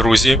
Друзі.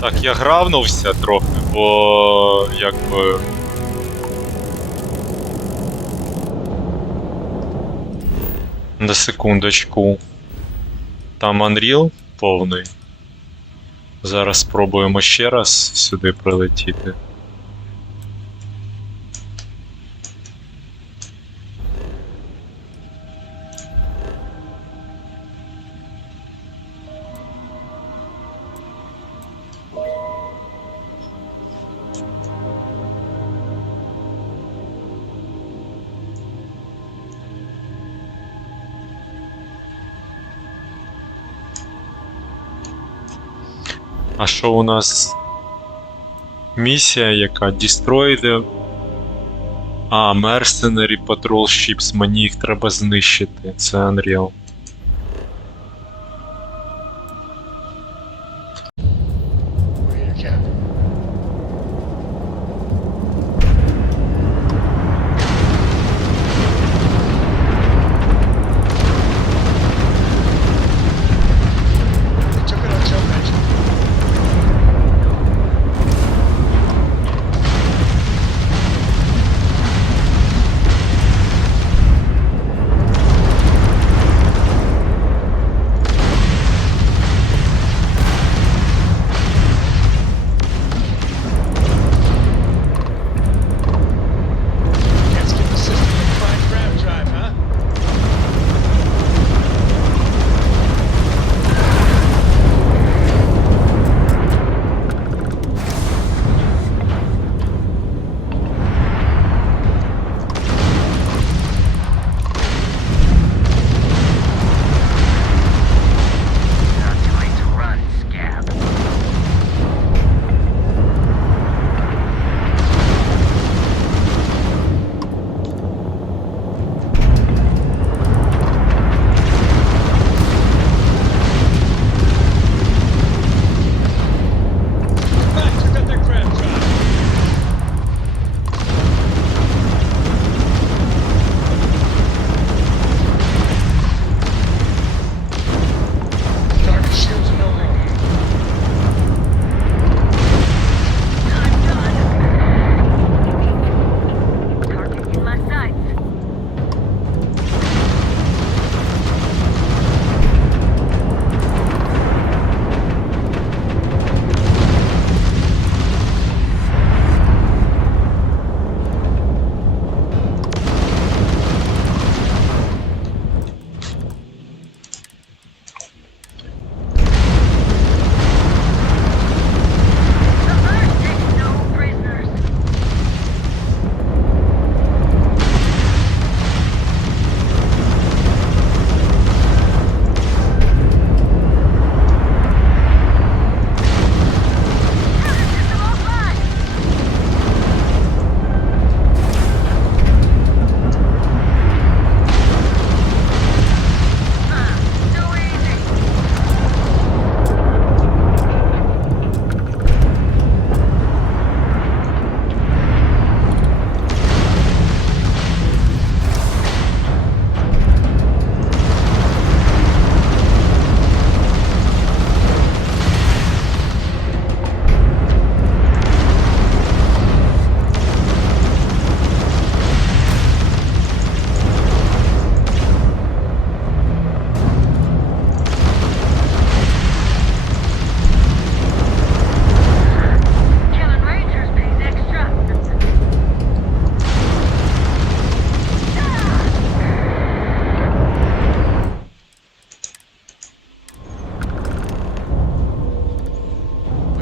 Так, я гравнувся трохи, бо якби... На секундочку. Там Unreal повний. Зараз спробуємо ще раз сюди прилетіти. А що у нас? Місія, яка? Destroy Mercenary Patrol Ships. Мені їх треба знищити. Це Unreal.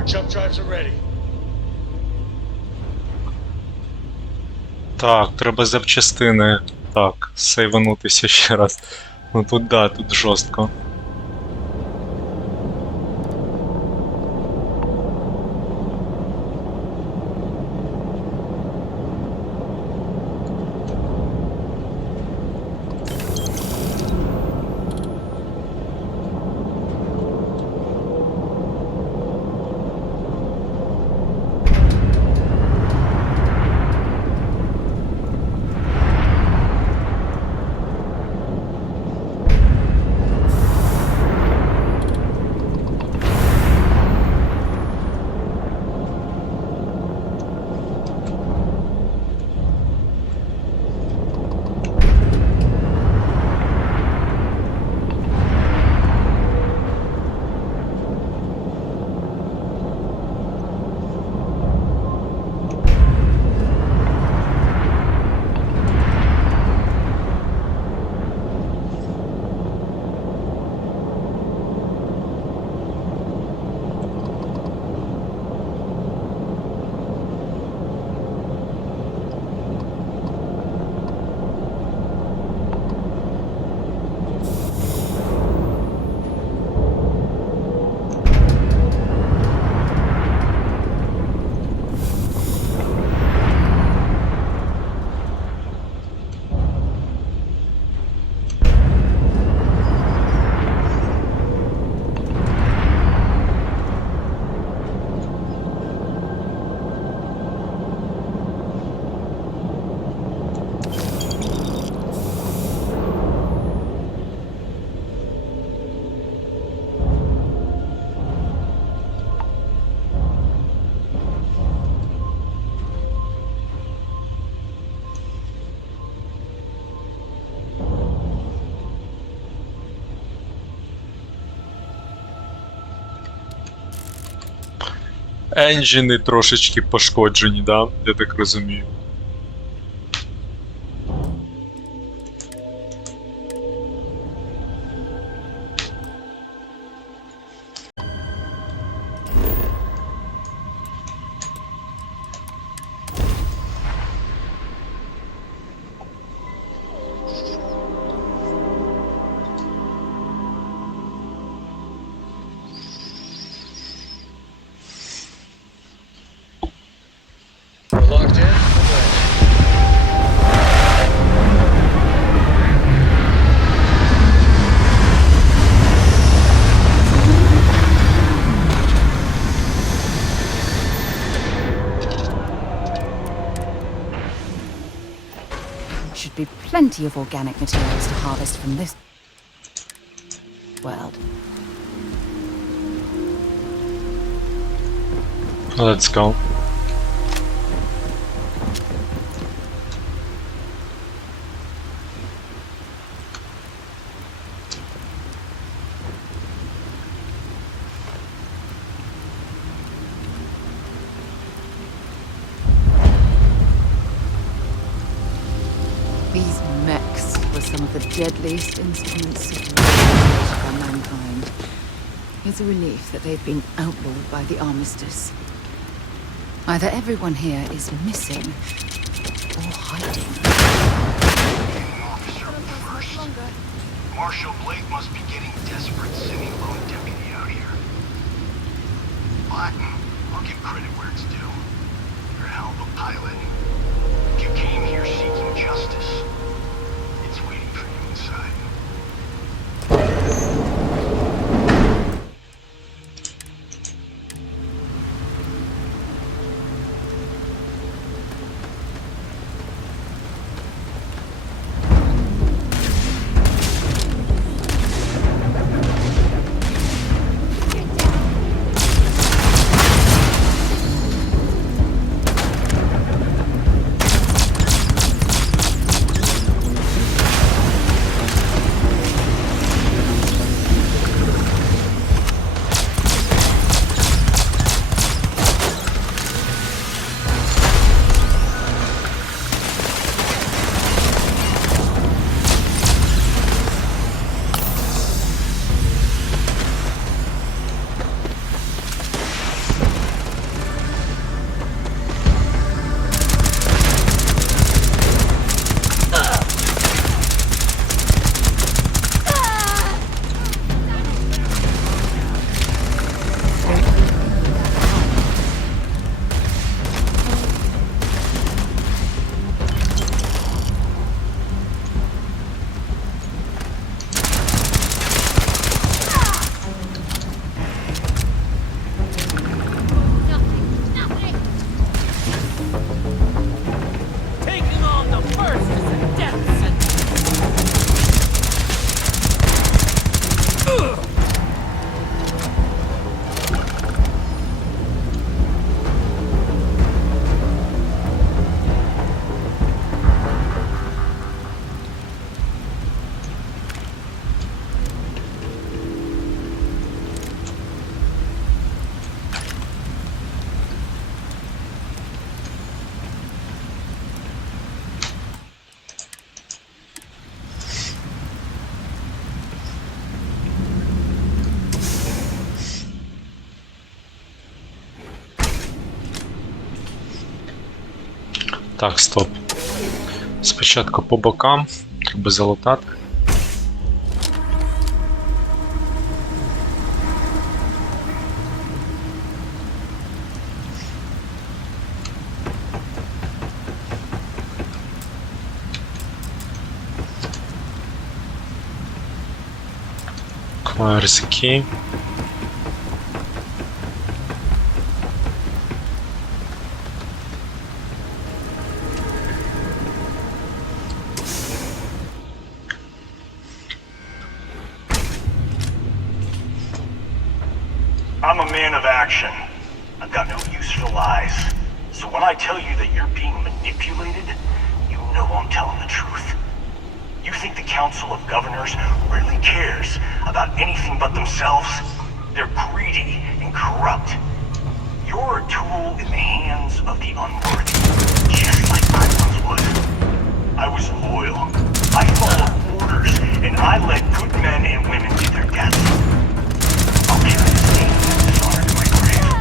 Jump drives are ready. Так, треба запчастини. Так, сейванутися ще раз. Ну тут да, тут жорстко. Енджини трошечки пошкоджені, да? Я так розумію. We're locked in. Should be plenty of organic materials to harvest from this world. Let's go. These mechs were some of the deadliest instruments of war by mankind. It's a relief that they've been outlawed by the armistice. Either everyone here is missing or hiding. Officer first. Marshal Blake must be getting desperate sending a lone deputy out here. But I'll give credit where it's due. You're a hell of a pilot. You came here seeking justice. It's waiting for you inside. Так, стоп. Спочатку по бокам, треба залутати. Acquires a key. I'm a man of action. I've got no use for lies. So when I tell you that you're being manipulated, you know I'm telling the truth. You think the Council of Governors really cares about anything but themselves? They're greedy and corrupt. You're a tool in the hands of the unworthy, just like I once was. I was loyal. I followed orders, and I let good men and women to their deaths. I'll carry this name and dishonor to my grave.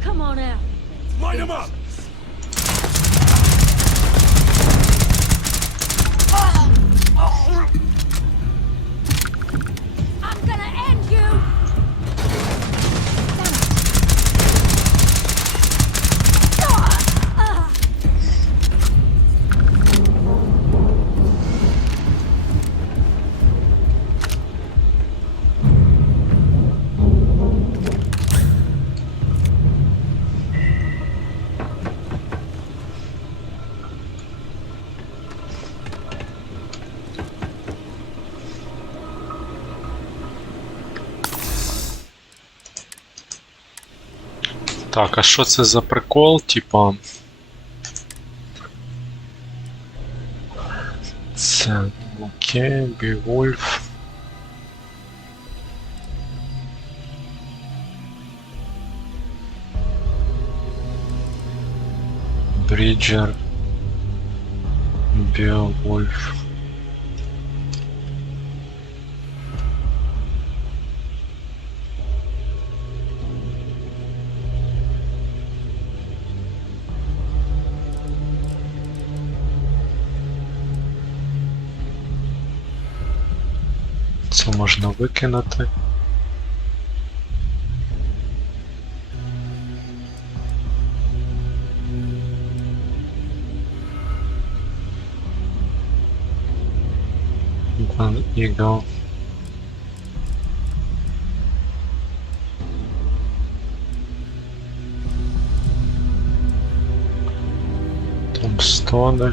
Come on out. Light him up! I'm gonna end you! Так, а що це за прикол, типа? Це окей, Бівольф. Бріджер. Бівольф. Це можна викинути. One Eagle. Томстони.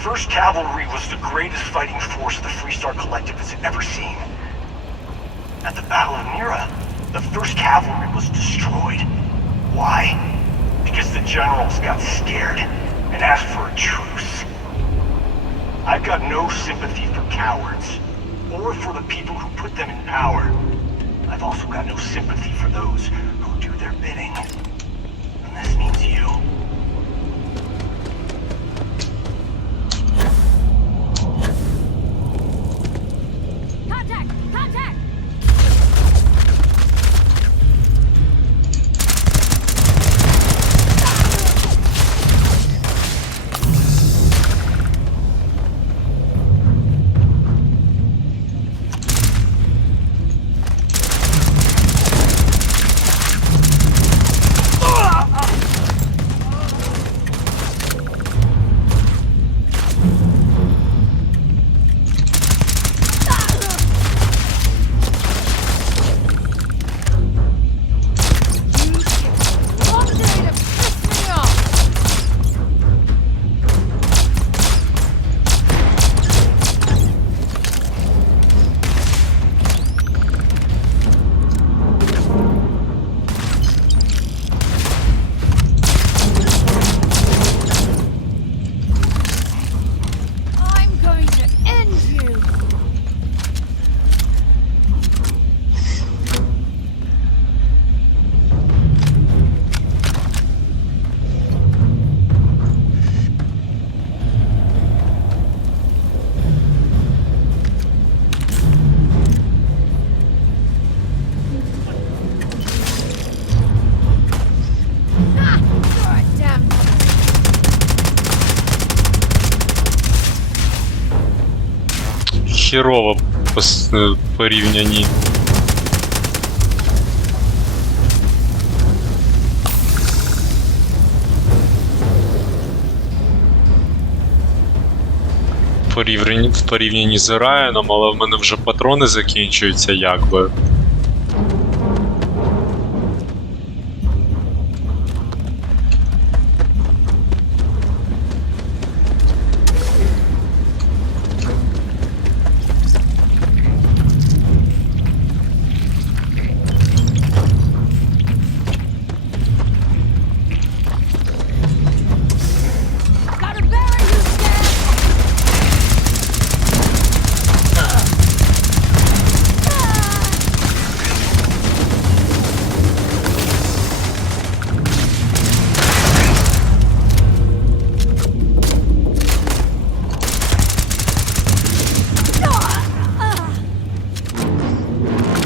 1st Cavalry was the greatest fighting force the Freestar Collective has ever seen. At the Battle of Mira, the 1st Cavalry was destroyed. Why? Because the generals got scared and asked for a truce. I've got no sympathy for cowards, or for the people who put them in power. I've also got no sympathy for those who do their bidding. And this means you. Contact! Contact! I'm going to end you! Ah! God damn! Хірово порівняні. В порівнянні з Райаном, але в мене вже патрони закінчуються, якби. Gotta bury you, Stan!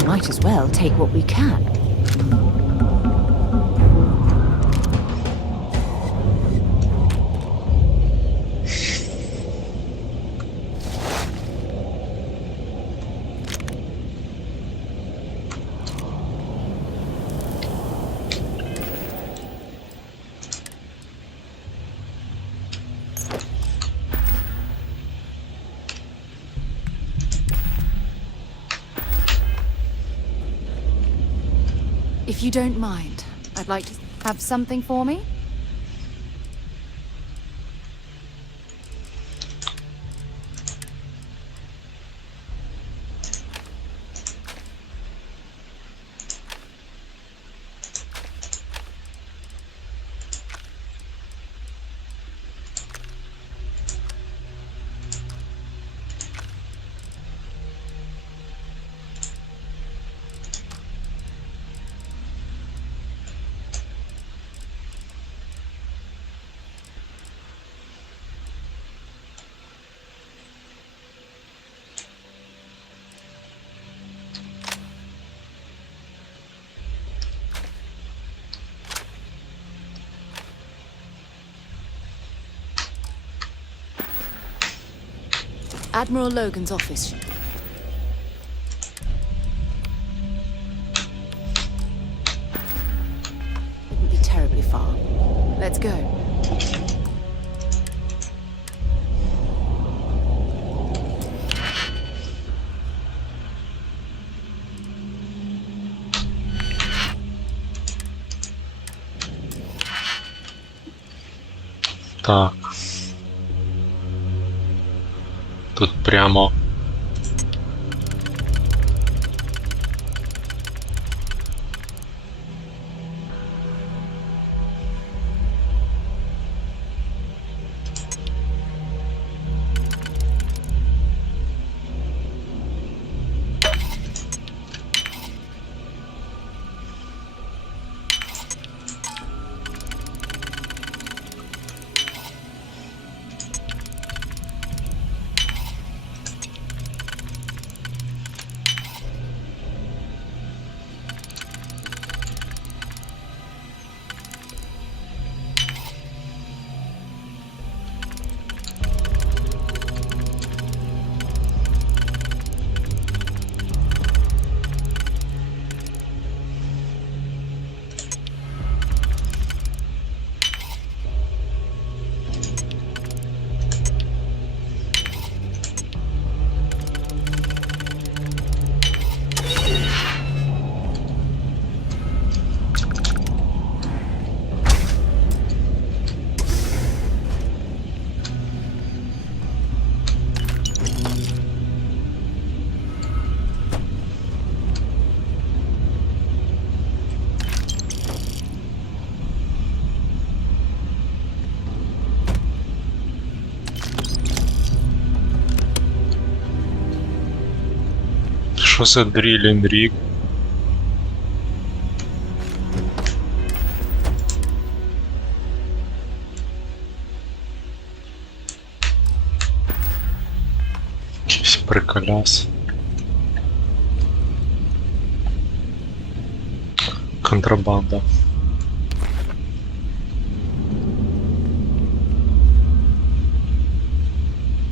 Might as well take what we can. If you don't mind, I'd like to have something for me. Admiral Logan's office. Wouldn't be terribly far. Let's go. Так. Тут прямо. Що за дрілінг рік? Якийсь приколяс. Контрабанда.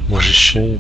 Може ще є?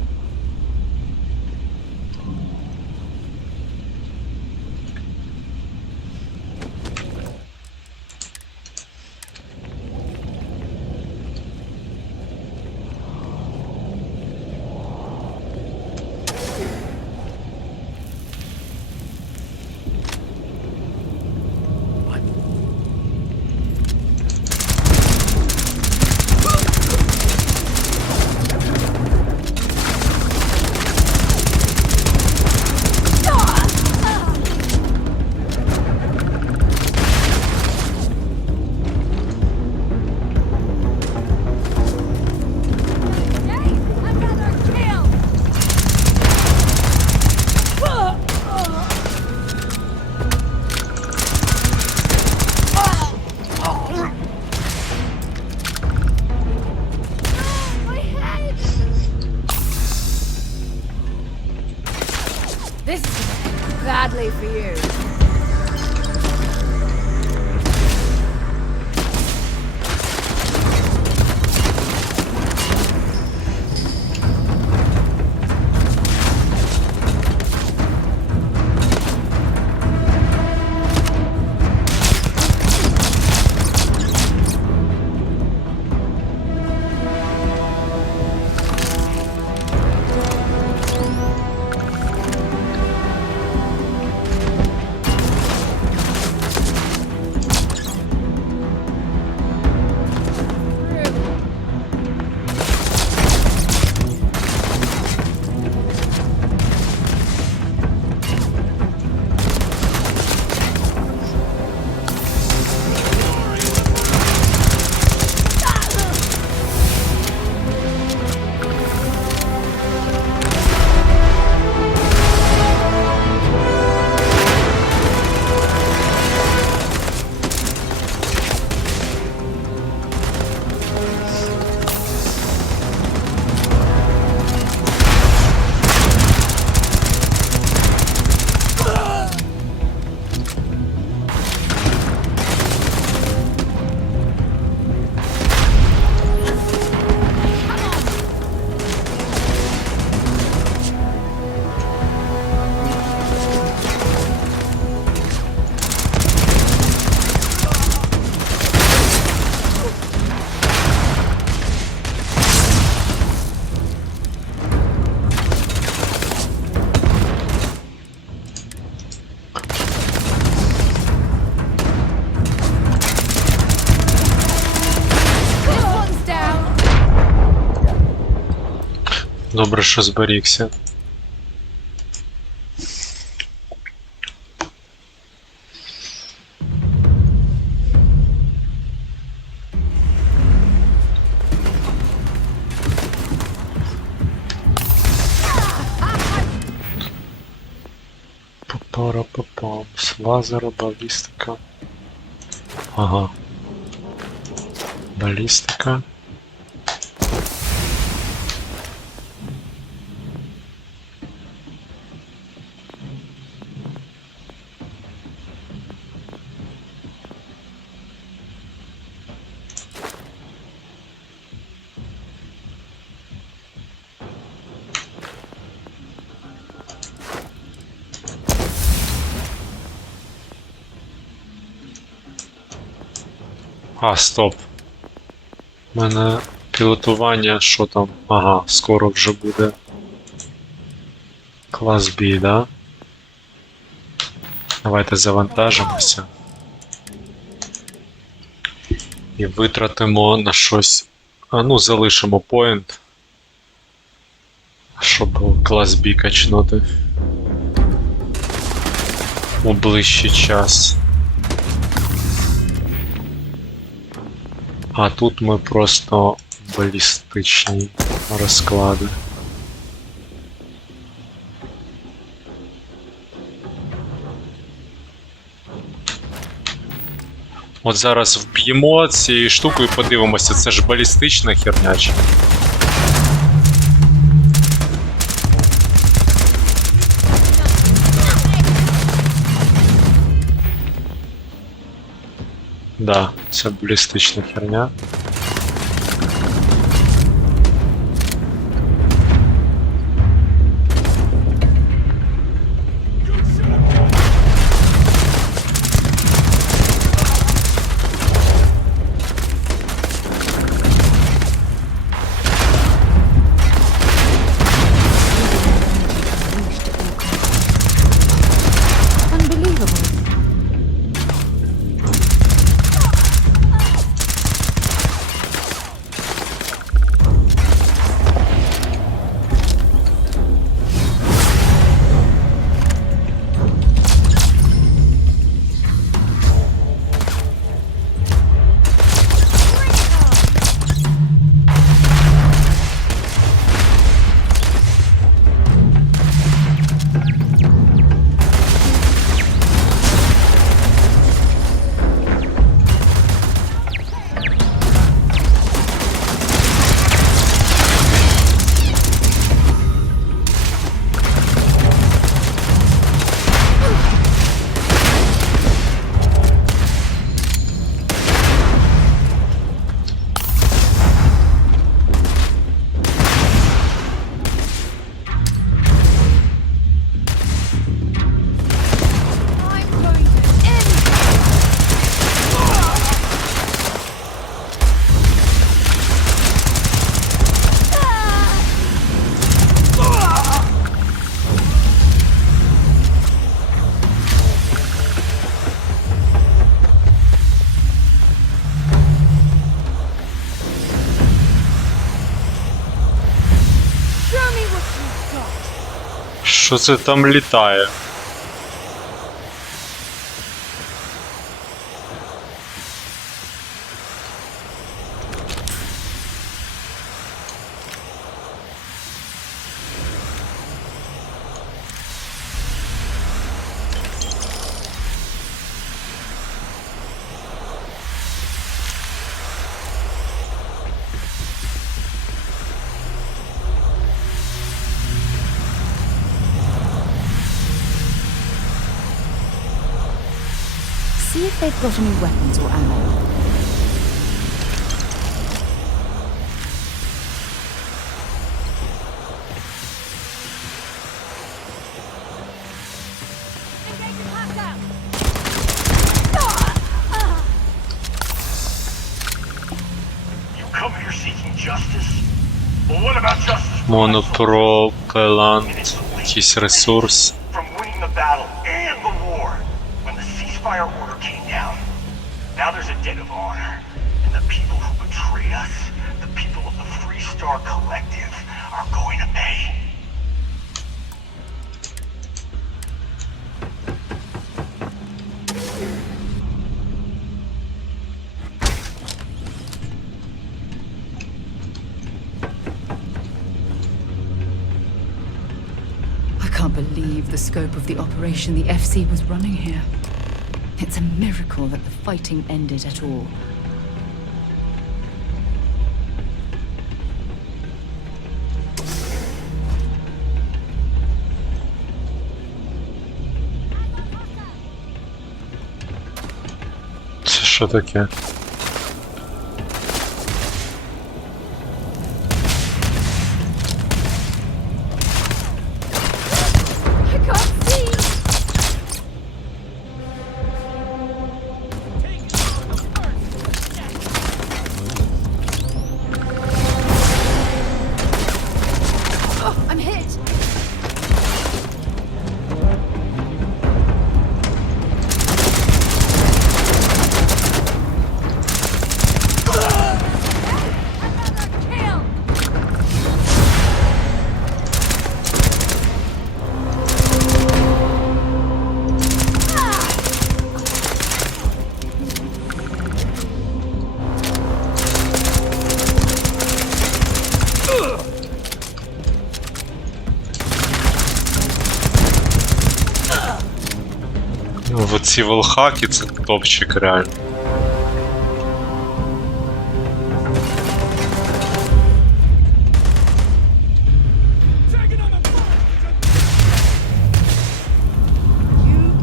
This is gonna end badly for you. Добре, що зберігся. Пара-папам, з лазера, балістика. Ага. Балістика. А, стоп. У мене пілотування, що там? Ага, скоро вже буде. Клас B, да? Давайте завантажимося. І витратимо на щось. А ну, залишимо поінт. Щоб клас B качнути. У ближчий час. А тут ми просто балістичні розклади. От зараз вб'ємо цією штукою і подивимося, це ж балістична херня чи? Да, це балістична херня. Що це там літає? See if they've got any weapons or ammo. You come here seeking justice? Well, what about justice? Монопропелант, якийсь ресурс. From winning the battle and the war, when the ceasefire order came down. Now there's a debt of honor, and the people who betray us, the people of the Free Star Collective, are going to pay. I can't believe the scope of the operation the FC was running here. It's a miracle that the fighting ended at all. Це що таке? I can't see! Oh, I'm hit! Another kill! Ну, оці волхаки це топчик реально.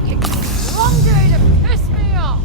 You get stronger to piss me off!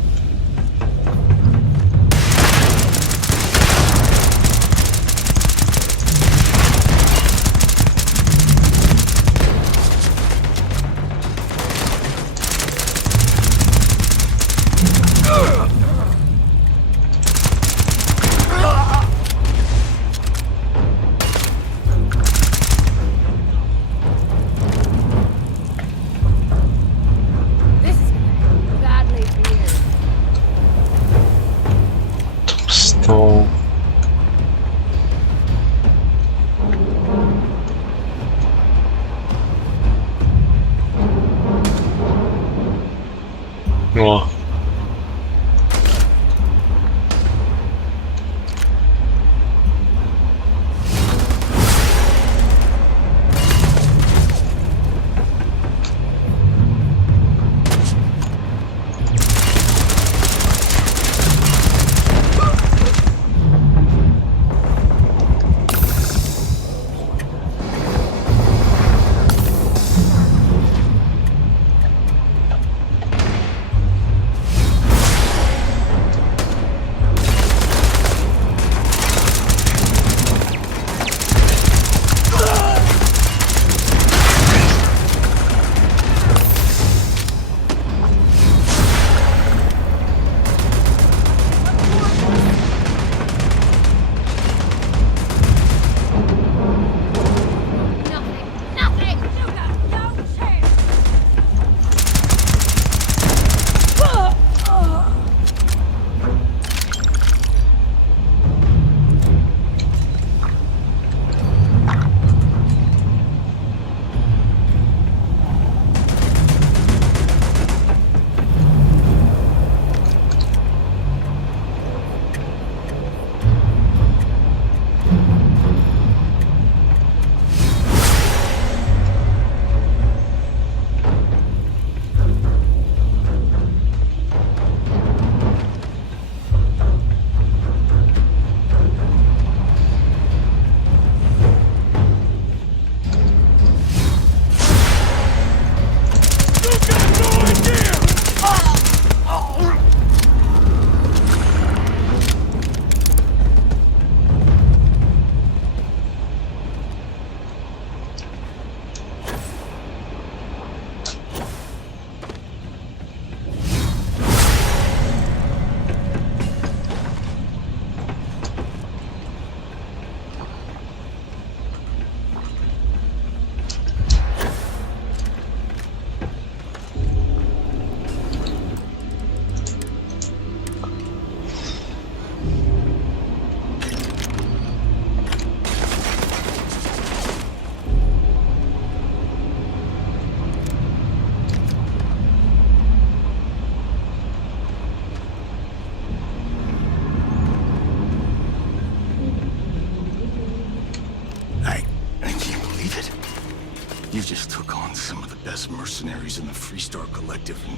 You just took on some of the best mercenaries in the Freestar Collective and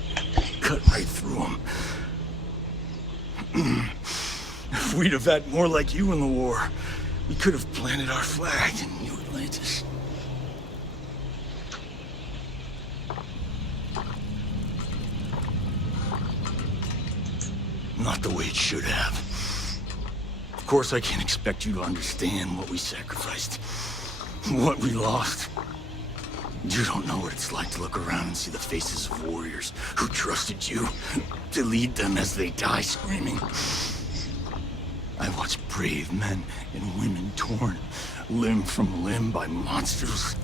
cut right through them. If we'd have had more like you in the war, we could have planted our flag in New Atlantis. Not the way it should have. Of course, I can't expect you to understand what we sacrificed, what we lost. You don't know what it's like to look around and see the faces of warriors who trusted you to lead them as they die screaming. I watched brave men and women torn limb from limb by monsters.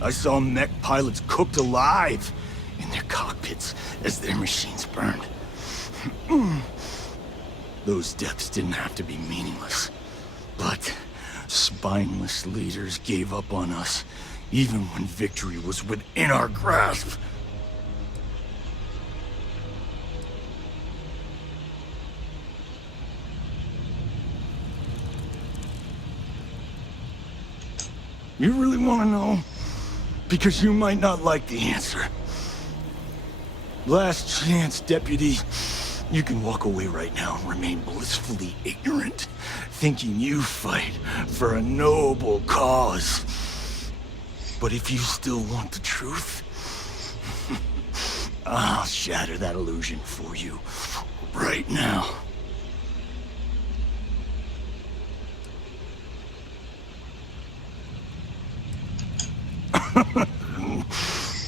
I saw mech pilots cooked alive in their cockpits as their machines burned. Those deaths didn't have to be meaningless, but spineless leaders gave up on us even when victory was within our grasp. You really want to know? Because you might not like the answer. Last chance, Deputy. You can walk away right now and remain blissfully ignorant, thinking you fight for a noble cause. But if you still want the truth, I'll shatter that illusion for you right now.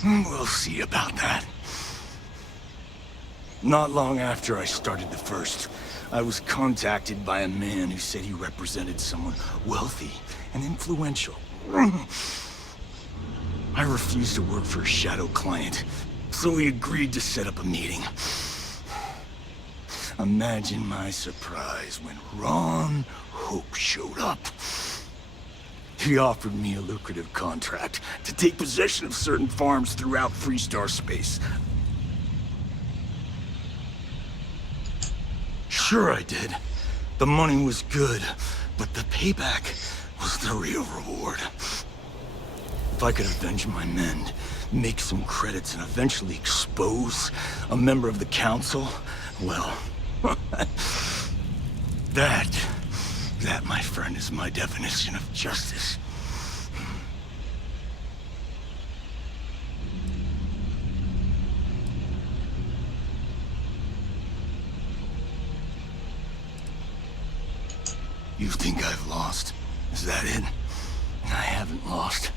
We'll see about that. Not long after I started the first, I was contacted by a man who said he represented someone wealthy and influential. I refused to work for a shadow client, so we agreed to set up a meeting. Imagine my surprise when Ron Hope showed up. He offered me a lucrative contract to take possession of certain farms throughout Freestar space. Sure I did. The money was good, but the payback was the real reward. If I could avenge my men, make some credits, and eventually expose a member of the council, well, that, my friend, is my definition of justice. You think I've lost? Is that it? I haven't lost.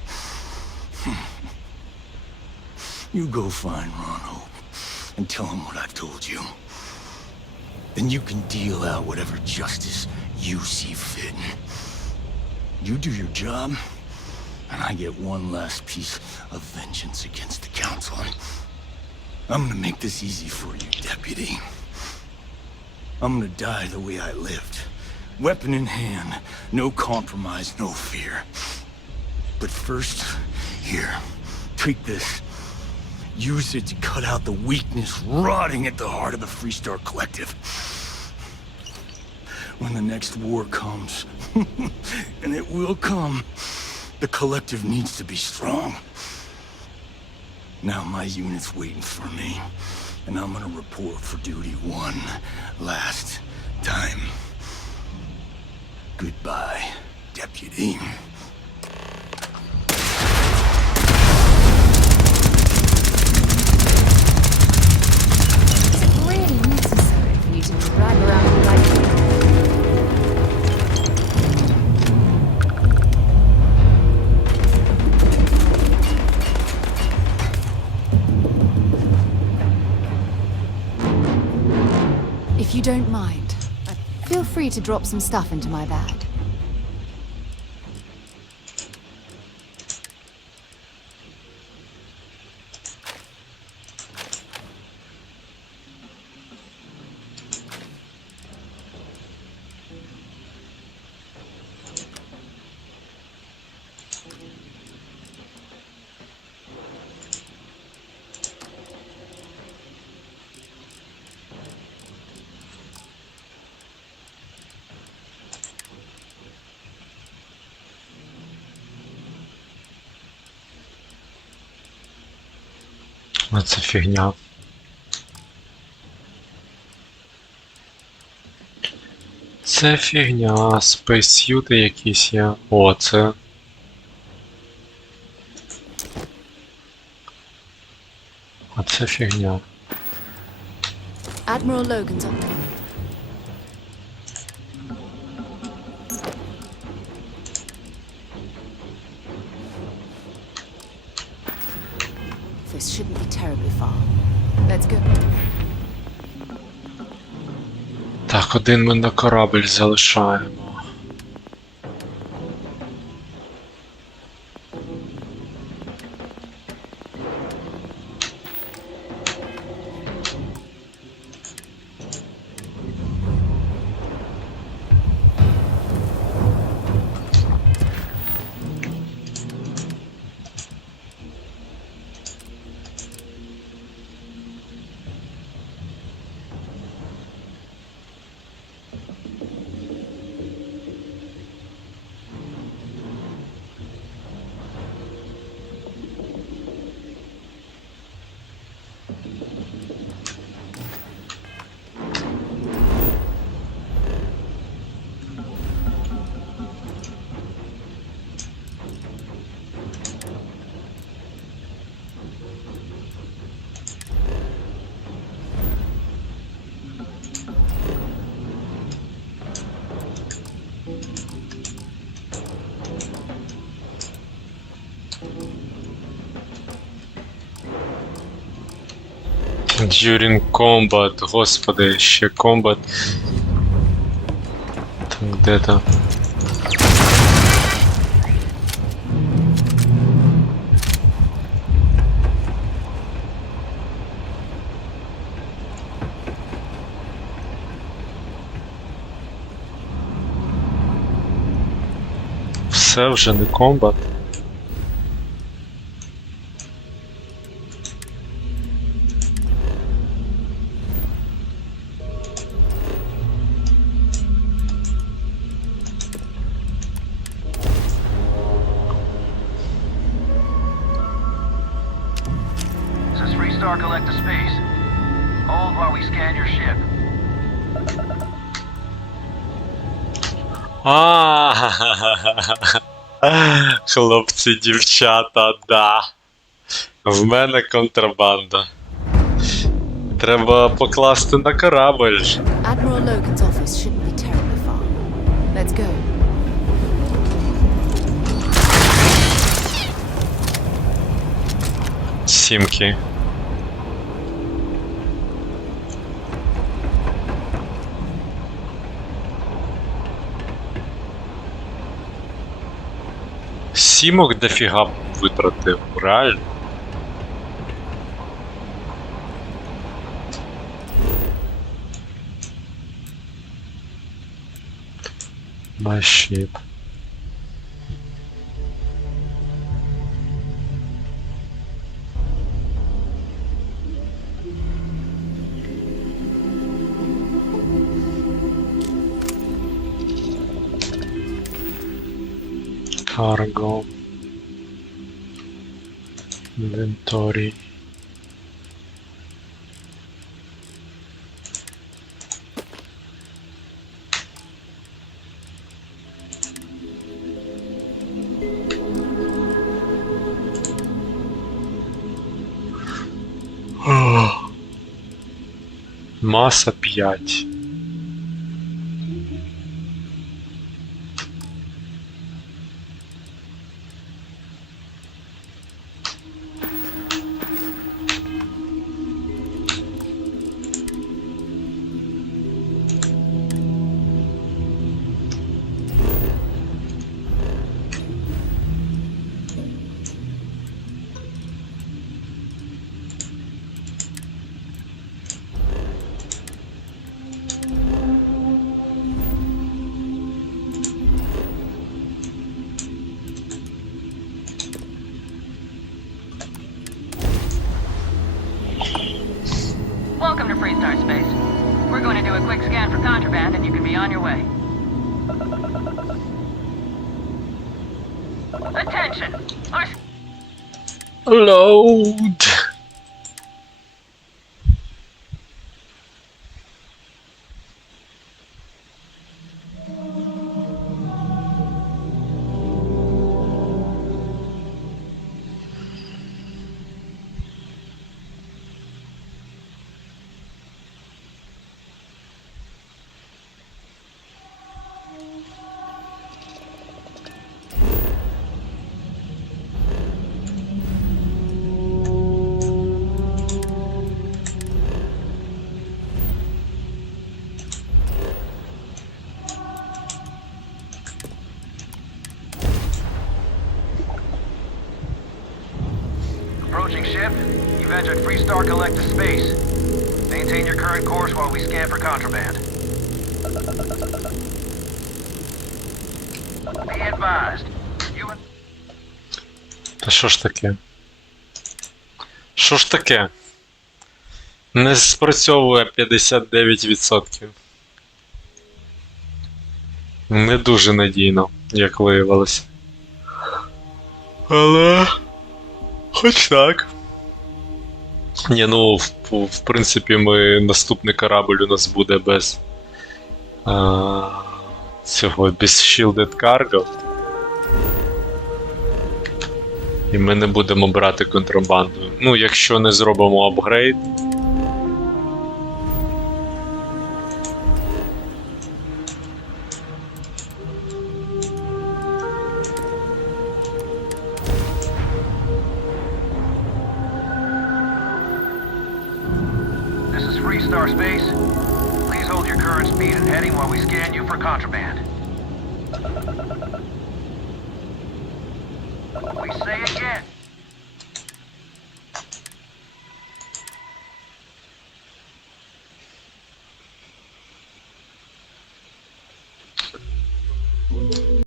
You go find Ron Hope and tell him what I've told you. Then you can deal out whatever justice you see fit. You do your job, and I get one last piece of vengeance against the council. I'm gonna make this easy for you, Deputy. I'm gonna die the way I lived. Weapon in hand, no compromise, no fear. But first, here, take this. Use it to cut out the weakness rotting at the heart of the Freestar Collective. When the next war comes, and it will come, the Collective needs to be strong. Now my unit's waiting for me, and I'm gonna report for duty one last time. Goodbye, Deputy. Is it really necessary for you to drag around like you? If you don't mind, feel free to drop some stuff into my bag. Оце фігня. Це фігня, спейсюти якісь є. О, це. Оце фігня. Admiral Logan's on. This shouldn't be terribly far. Let's go. Так, один ми на корабль залишаємо. During combat, господи, ще combat. Так, де то? Все вже не комбат. Star collect to space. Hold while we scan your ship. Хлопці, дівчата, да. В мене контрабанда. Треба покласти на корабль. Admiral Logan's office shouldn't be terribly far. Let's go. Сімки. Сімок дофіга витратив, реально. Машіп. Cargo. Inventory. Маса 5. Welcome to Freestar Space. We're going to do a quick scan for contraband and you can be on your way. Attention! Our... Load! Incoming ship. You've entered Freestar Collective space. Maintain your current course while we scan for contraband. Be advised. You... Та що ж таке? Що ж таке? Не спрацьовує 59%. Не дуже надійно, як виявилося. Але... Хоч так. Ні, ну, в принципі, наступний корабль у нас буде без... цього, без Shielded Cargo. І ми не будемо брати контрабанду. Ну, якщо не зробимо апгрейд. This is Freestar Space. Please hold your current speed and heading while we scan you for contraband. We say again.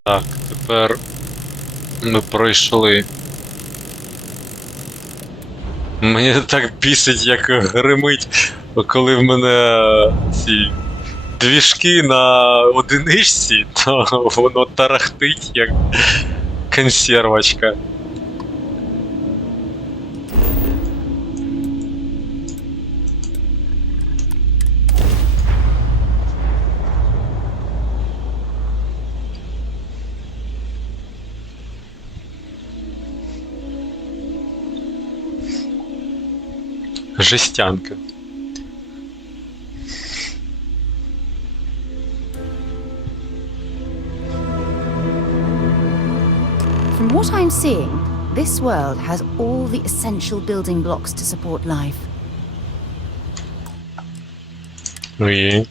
Так, тепер ми пройшли. Мені так бісить, як гримить, коли в мене ці двіжки на одиничці, то воно тарахтить, як консервочка. Жестянка. From what I'm seeing, this world has all the essential building blocks to support life. Oui.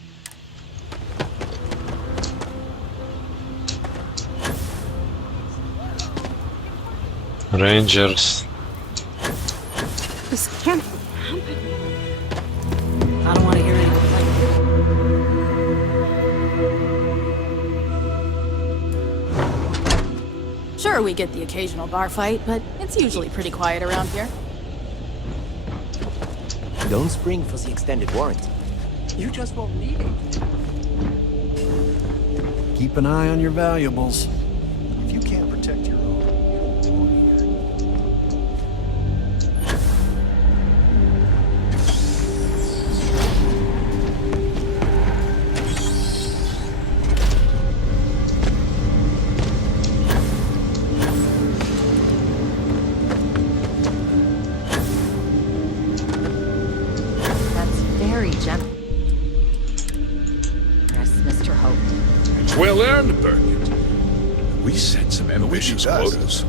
Rangers. This can't happen. I don't want to hear any complaints. Sure, we get the occasional bar fight, but it's usually pretty quiet around here. Don't spring for the extended warranty. You just won't need it. Keep an eye on your valuables. If you can't protect your own, you don't belong here. That's very gentle. Yes, Mr. Hope. It's well earned, Birgit. We set some ambitious quotas.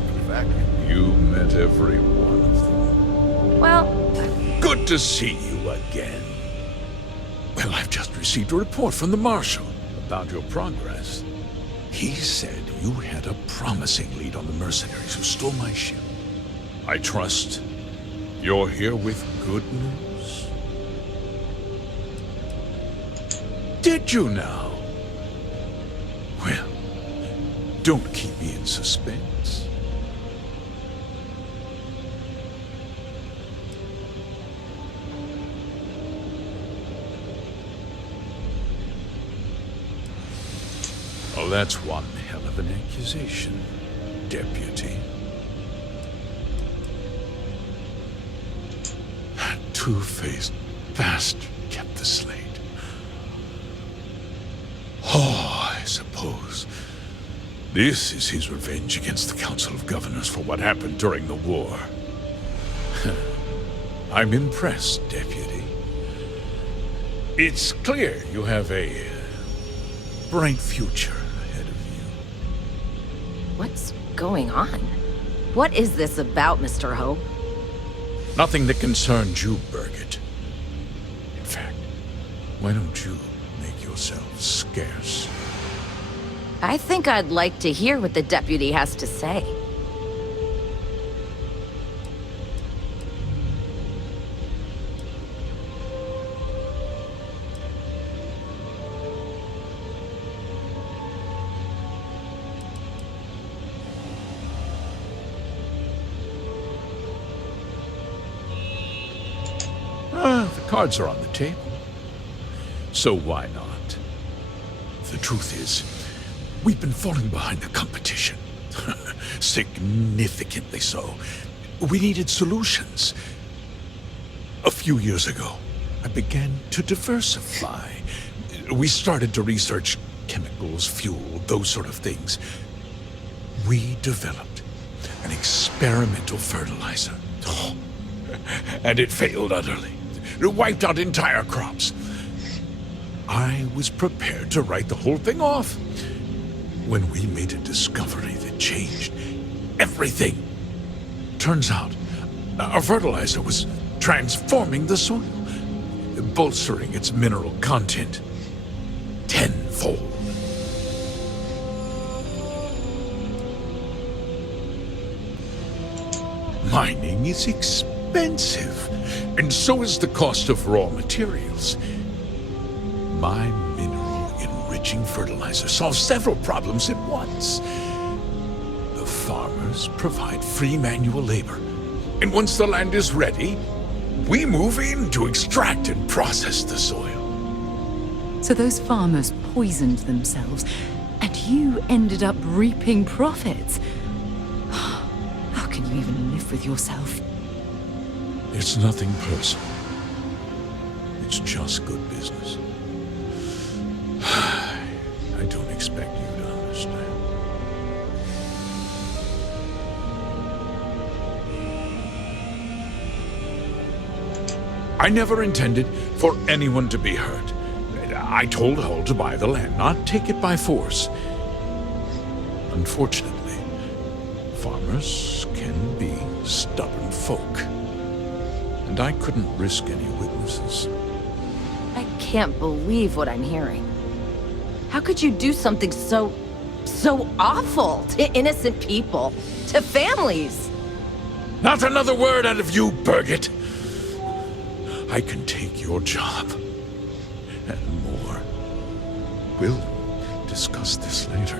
You met every one of them. Well, Good to see you again. Well, I've just received a report from the Marshal about your progress. He said you had a promising lead on the mercenaries who stole my ship. I trust you're here with good news. Did you now? Well, don't keep me in suspense. Oh, that's one hell of an accusation, Deputy. That two-faced bastard kept the slate. Oh, I suppose this is his revenge against the Council of Governors for what happened during the war. I'm impressed, Deputy. It's clear you have a bright future ahead of you. What's going on? What is this about, Mr. Hope? Nothing that concerns you, Birgit. In fact, why don't you make yourself scarce? I think I'd like to hear what the deputy has to say. Cards are on the table. So why not? The truth is, we've been falling behind the competition. Significantly so. We needed solutions. A few years ago, I began to diversify. We started to research chemicals, fuel, those sort of things. We developed an experimental fertilizer. Oh, and it failed utterly. It wiped out entire crops. I was prepared to write the whole thing off when we made a discovery that changed everything. Turns out, our fertilizer was transforming the soil, bolstering its mineral content tenfold. Mining is expensive, and so is the cost of raw materials. My mineral-enriching fertilizer solves several problems at once. The farmers provide free manual labor, and once the land is ready, we move in to extract and process the soil. So those farmers poisoned themselves, and you ended up reaping profits. How can you even live with yourself? It's nothing personal. It's just good business. I don't expect you to understand. I never intended for anyone to be hurt. I told Hull to buy the land, not take it by force. Unfortunately, farmers can be stubborn folk. And I couldn't risk any witnesses. I can't believe what I'm hearing. How could you do something so awful to innocent people, to families? Not another word out of you, Birgit. I can take your job. And more. We'll discuss this later.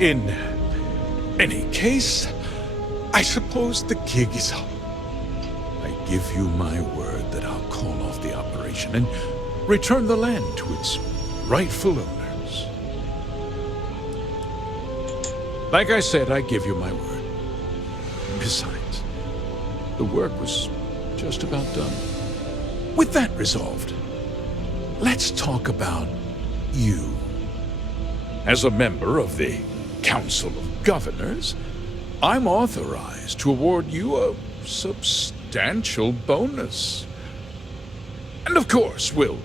In any case, I suppose the gig is up. I give you my word that I'll call off the operation and return the land to its rightful owners. Like I said, I give you my word. Besides, the work was just about done. With that resolved, let's talk about you. As a member of the Council of Governors, I'm authorized to award you a substantial bonus. And of course, we'll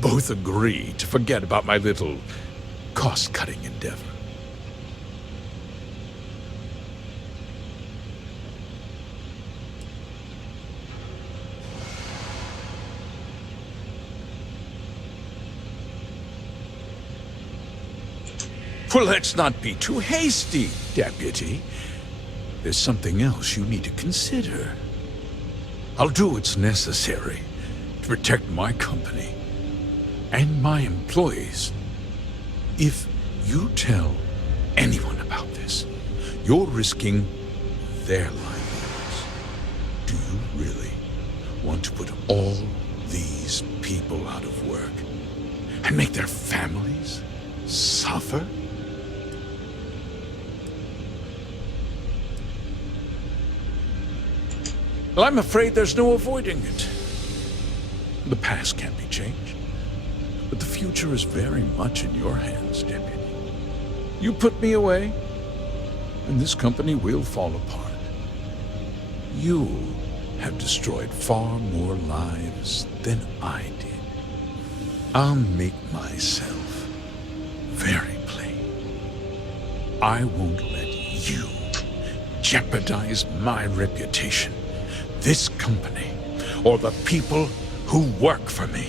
both agree to forget about my little cost-cutting endeavor. Well, let's not be too hasty, Deputy. There's something else you need to consider. I'll do what's necessary to protect my company and my employees. If you tell anyone about this, you're risking their livelihoods. Do you really want to put all these people out of work and make their families suffer? Well, I'm afraid there's no avoiding it. The past can't be changed, but the future is very much in your hands, Deputy. You put me away, and this company will fall apart. You have destroyed far more lives than I did. I'll make myself very plain. I won't let you jeopardize my reputation, this company, or the people who work for me.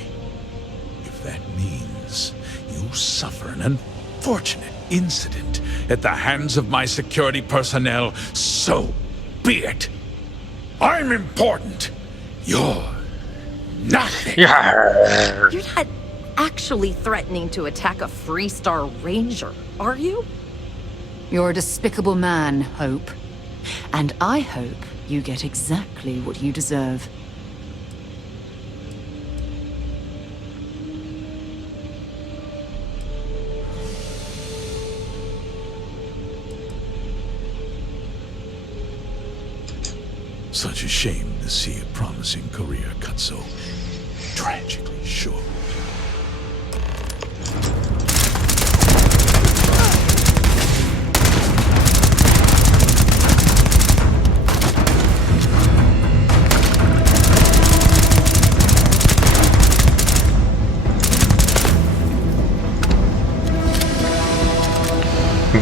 If that means you suffer an unfortunate incident at the hands of my security personnel, so be it. I'm important. You're nothing. You're not actually threatening to attack a Freestar Ranger, are you? You're a despicable man, Hope. And I hope you get exactly what you deserve. Such a shame to see a promising career cut so tragically short.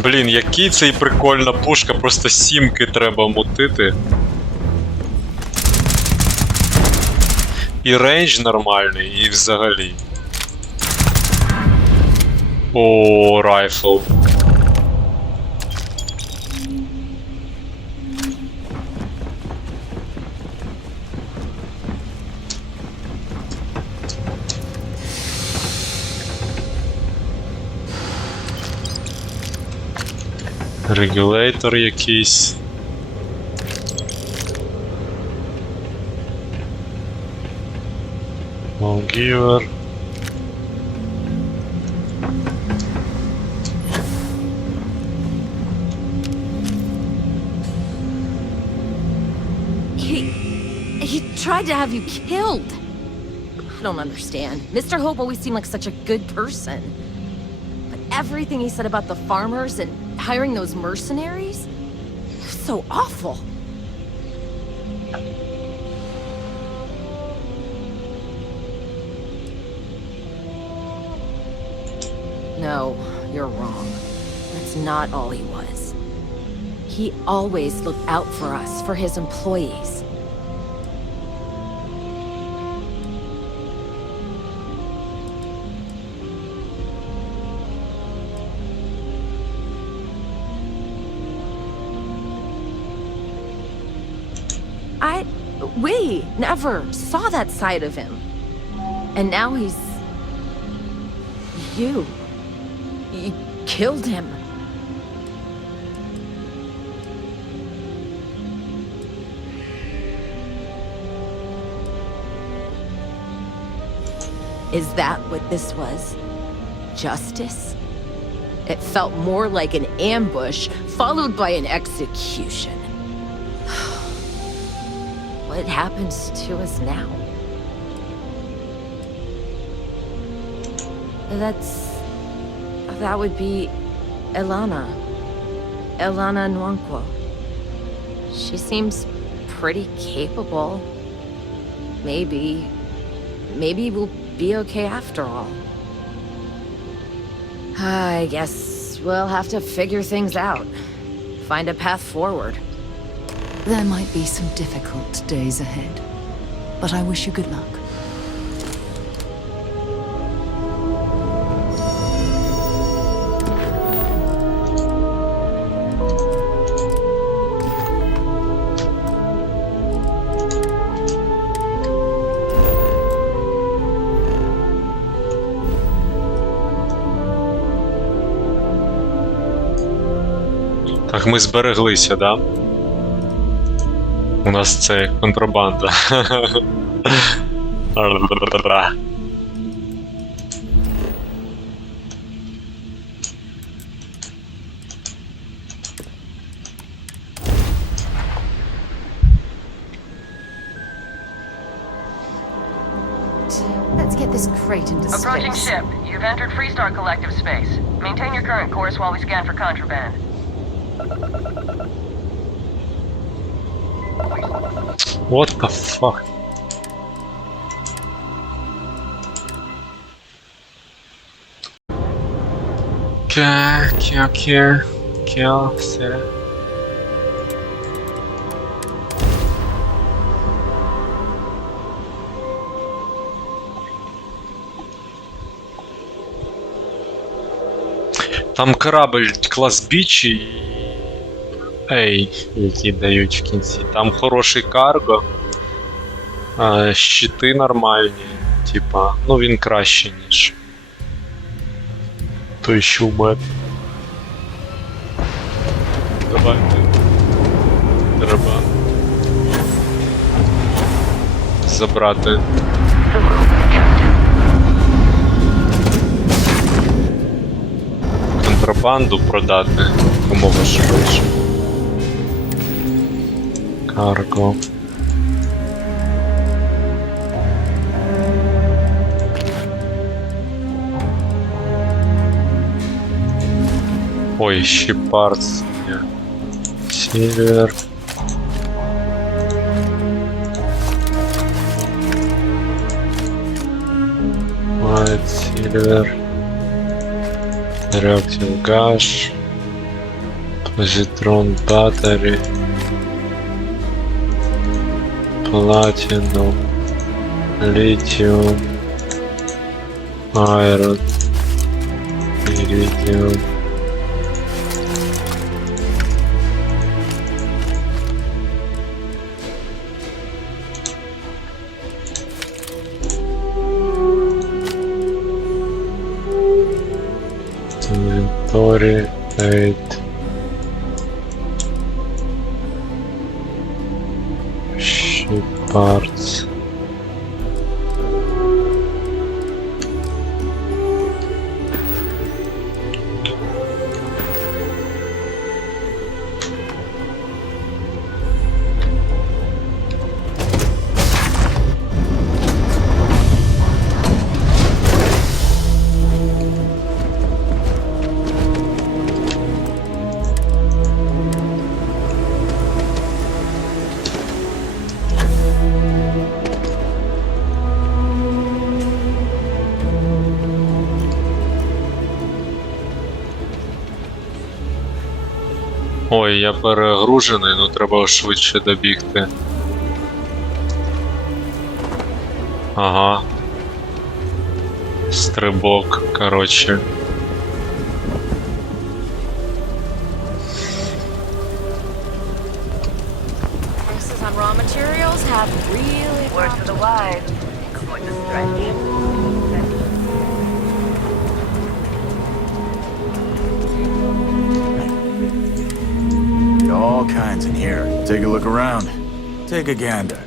Блін, який цей прикольна пушка, просто сімки треба мутити. І рейндж нормальний, і взагалі. О, райфл. Регулятор якийсь. Лонгівер. He tried to have you killed. I don't understand. Mr. Hope always seemed like such a good person. But everything he said about the farmers and hiring those mercenaries? So awful. No, you're wrong. That's not all he was. He always looked out for us, for his employees. We never saw that side of him. And now he's... You killed him. Is that what this was? Justice? It felt more like an ambush followed by an execution. What happens to us now? That would be Elana Nwankwo. She seems pretty capable. Maybe we'll be okay after all. I guess we'll have to figure things out. Find a path forward. There might be some difficult days ahead, but I wish you good luck. Так, ми збереглися, да? У нас це контрабанда. Let's get this crate into space. Approaching ship. You've entered Freestar Collective space. Maintain your current course while we scan for contraband. What the fuck? Все. Там корабль клас Бічі, які дають в кінці. Там хороший карго, щити нормальні, типа, ну він краще, ніж той, що у мене. Давайте. Треба забрати. Контрабанду продати якомога швидше. Карго. Ой, щепарц. Сильвер. White, silver. Reactive gas. Positron battery. Platinum. Lithium. Iron. Iridium. Сторі, 8. Parts. Ой, я перегружений, ну треба швидше добігти. Ага. Стрибок, коротше. Prices on raw materials have really Word to the wise. It's going to stretch. All kinds in here. Take a look around. Take a gander.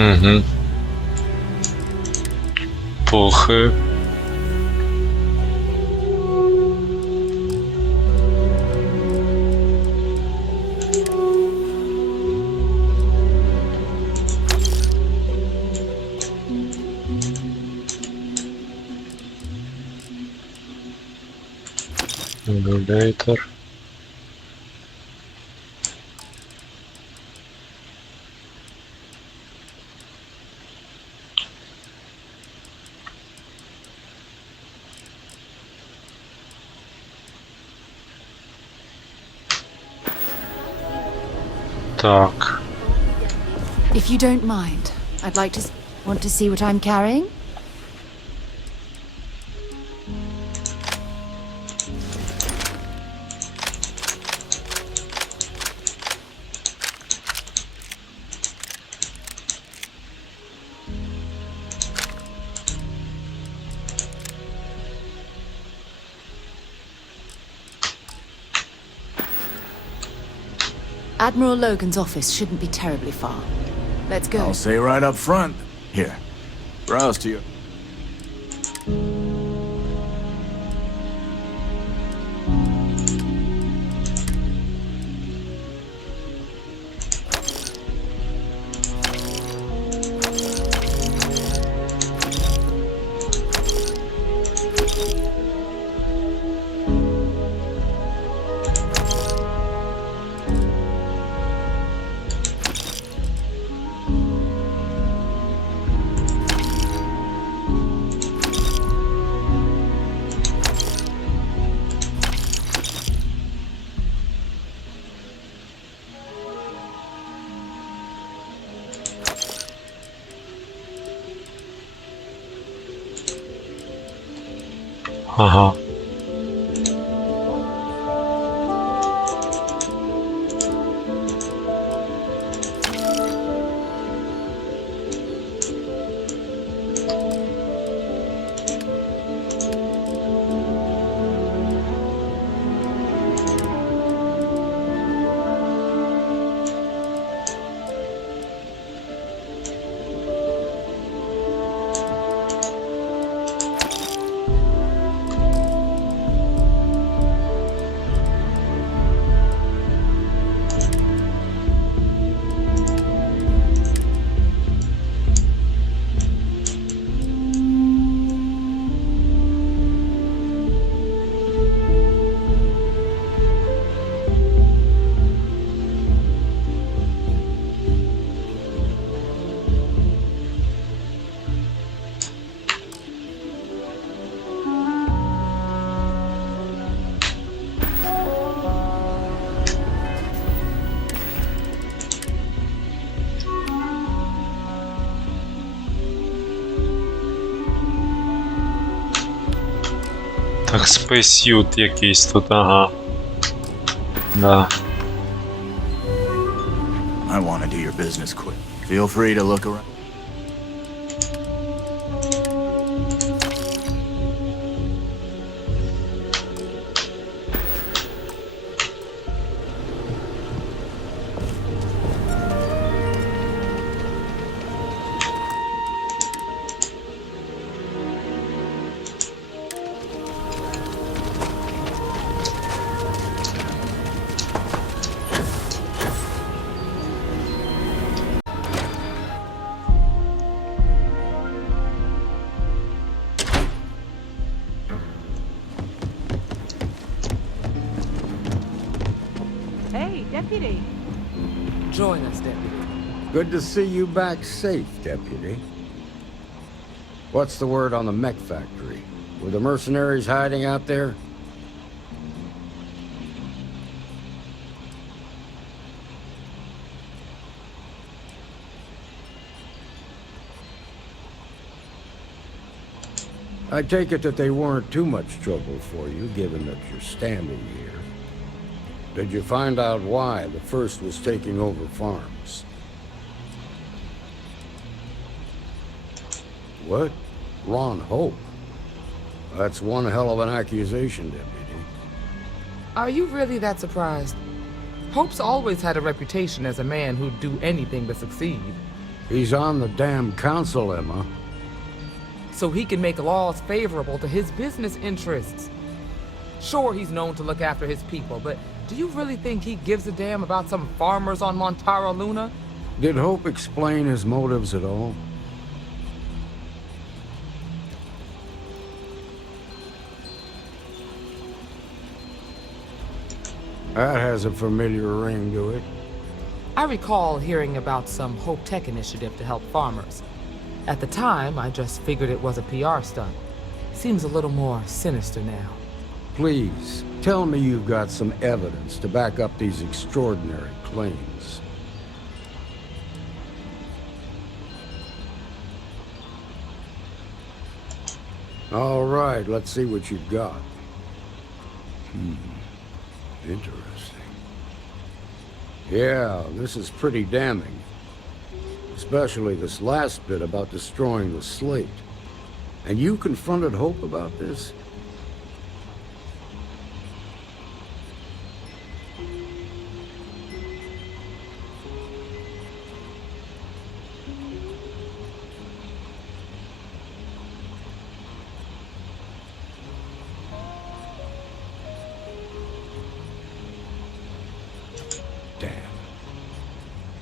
Угу. Пухи. Emulator. Так. If you don't mind, I'd like to want to see what I'm carrying. Admiral Logan's office shouldn't be terribly far. Let's go. I'll say right up front. Here, browse to you. Ага. Так, спейс'ют якийсь тут, ага. Да. I want to do your business quick. Feel free to look around. Hey, deputy. Join us, deputy. Good to see you back safe, deputy. What's the word on the mech factory? Were the mercenaries hiding out there? I take it that they weren't too much trouble for you, given that you're standing here. Did you find out why the first was taking over farms? What? Ron Hope? That's one hell of an accusation, deputy. Are you really that surprised? Hope's always had a reputation as a man who'd do anything to succeed. He's on the damn council, Emma. So he can make laws favorable to his business interests. Sure, he's known to look after his people, but do you really think he gives a damn about some farmers on Montara Luna? Did Hope explain his motives at all? That has a familiar ring to it. I recall hearing about some Hope Tech initiative to help farmers. At the time, I just figured it was a PR stunt. Seems a little more sinister now. Please, tell me you've got some evidence to back up these extraordinary claims. All right, let's see what you've got. Interesting. Yeah, this is pretty damning. Especially this last bit about destroying the slate. And you confronted Hope about this?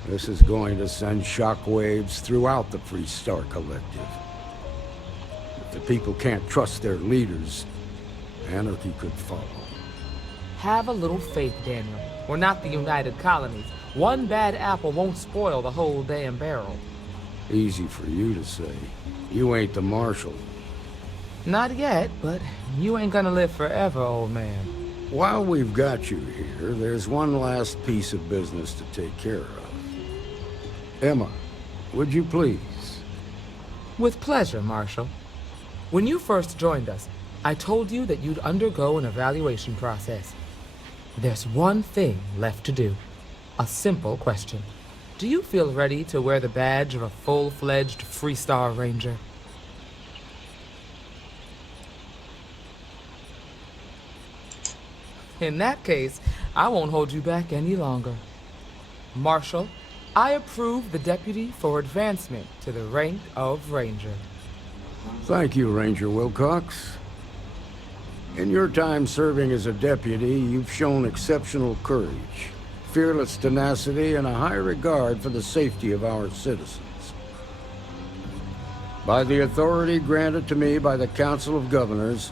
This is going to send shockwaves throughout the Freestar Collective. If the people can't trust their leaders, anarchy could follow. Have a little faith, Daniel. We're not the United Colonies. One bad apple won't spoil the whole damn barrel. Easy for you to say. You ain't the marshal. Not yet, but you ain't gonna live forever, old man. While we've got you here, there's one last piece of business to take care of. Emma, would you please? With pleasure, Marshal. When you first joined us, I told you that you'd undergo an evaluation process. There's one thing left to do. A simple question. Do you feel ready to wear the badge of a full-fledged Freestar Ranger? In that case, I won't hold you back any longer. Marshal, I approve the deputy for advancement to the rank of Ranger. Thank you, Ranger Wilcox. In your time serving as a deputy, you've shown exceptional courage, fearless tenacity, and a high regard for the safety of our citizens. By the authority granted to me by the Council of Governors,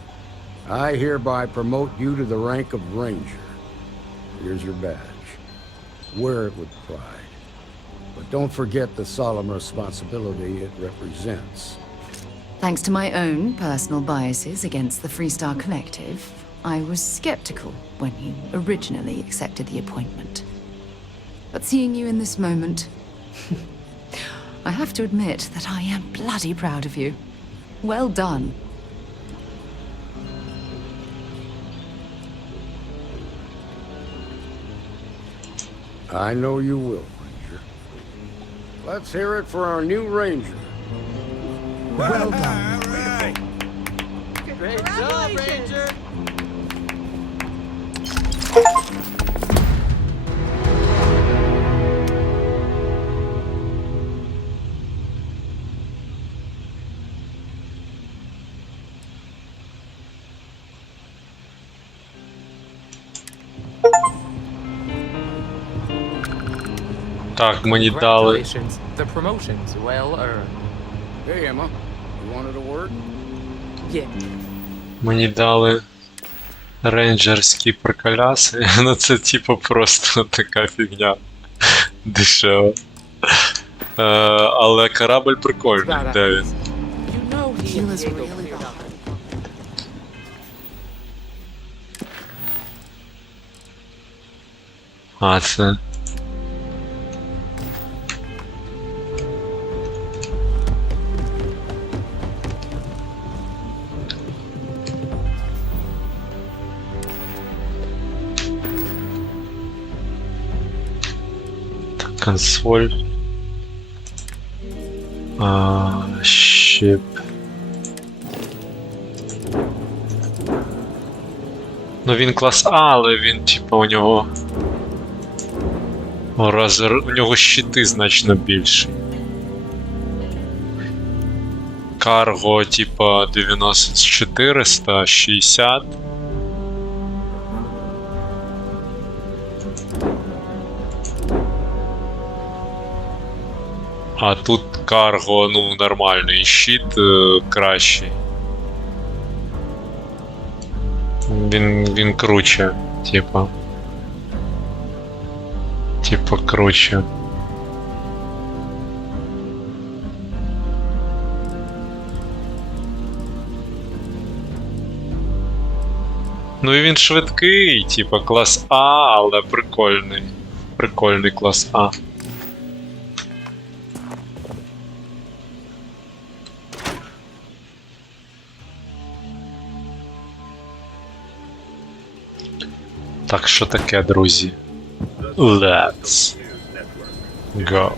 I hereby promote you to the rank of Ranger. Here's your badge. Wear it with pride. But don't forget the solemn responsibility it represents. Thanks to my own personal biases against the Freestar Collective, I was skeptical when you originally accepted the appointment. But seeing you in this moment, I have to admit that I am bloody proud of you. Well done. I know you will, Ranger. Let's hear it for our new Ranger. Well done. Great job, Ranger! Так, мені дали. Congratulations. The promotion's well earned. Hey, Emma. You wanted a word? Yeah. Мені дали рейнджерські приколяси. Ну це типу просто така фігня. Дешева. Але корабль прикольний, де він? You know He was really bad. А, це. Консоль. Щип. Ну він клас А, але він, типа, у нього. У нього щити значно більші. Карго, типа, 9400, 60. А тут карго, ну, нормальний, щит кращий. Він круче, типа. Типа круче. Ну і він швидкий, типа клас А, але прикольний. Прикольний клас А. Так, що таке, друзі? Let's go.